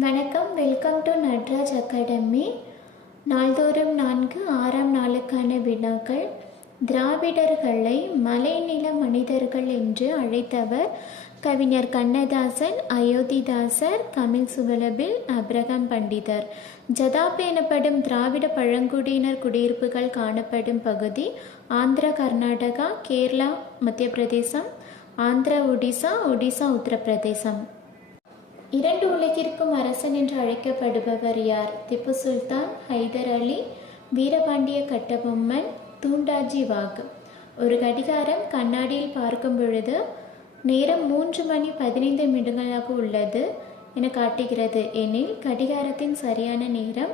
வணக்கம் welcome to Natraj academy. நாள்தோறும் நான்கு ஆறாம் நாளுக்கான வினாக்கள். திராவிடர்களை மலைநில மனிதர்கள் என்று அழைத்தவர் கவிஞர் கண்ணதாசன் அயோத்திதாசர் கமில் சுவலபில் அப்ரகாம் பண்டிதர். ஜதாப் எனப்படும் திராவிட பழங்குடியினர் குடியிருப்புகள் காணப்படும் பகுதி ஆந்திரா கர்நாடகா கேரளா மத்திய பிரதேசம் ஆந்திரா ஒடிசா ஒடிசா உத்தரப்பிரதேசம். இரண்டு உலகிற்கும் அரசன் என்று அழைக்கப்படுபவர் யார்? திப்பு சுல்தான் ஹைதர் அலி வீரபாண்டிய கட்டபொம்மன் தூண்டாஜி வாக். ஒரு கடிகாரம் கண்ணாடியில் பார்க்கும் பொழுது நேரம் மூன்று மணி பதினைந்து நிமிடங்களாக உள்ளது என காட்டுகிறது. எனில் கடிகாரத்தின் சரியான நேரம்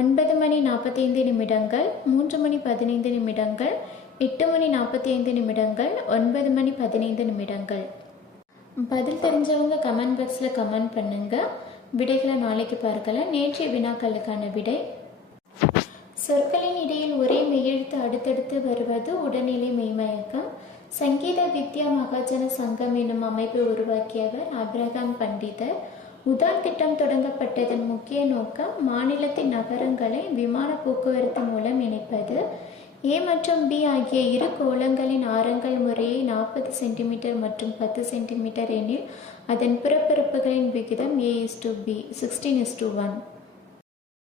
ஒன்பது மணி நாற்பத்தைந்து நிமிடங்கள் மூன்று மணி பதினைந்து நிமிடங்கள் எட்டு மணி நாற்பத்தி ஐந்து நிமிடங்கள் ஒன்பது மணி பதினைந்து நிமிடங்கள். பதில் தெரிஞ்சவங்க கமெண்ட் பாக்ஸில் கமெண்ட் பண்ணுங்க. விடைகளை நாளைக்கு பார்க்கலாம். நேற்றைய வினாக்களுக்கான விடை. சொற்களின் இடையில் ஒரே மெய்யெழுத்து அடுத்தடுத்து வருவது உடல்நிலை மெய்மயக்கம். சங்கீத வித்யா மகாஜன சங்கம் எனும் அமைப்பை உருவாக்கியவர் அப்ரஹாம் பண்டிதர். உதால் திட்டம் தொடங்கப்பட்டதன் முக்கிய நோக்கம் மாநிலத்தின் நகரங்களை விமான போக்குவரத்து மூலம் இணைப்பது. ஏ மற்றும் பி ஆகிய இரு கோளங்களின் ஆரங்கள் முறையை நாற்பது சென்டிமீட்டர் மற்றும் பத்து சென்டிமீட்டர் எனில் அதன் பிறப்பிறப்புகளின் விகிதம் A is to B sixteen is to one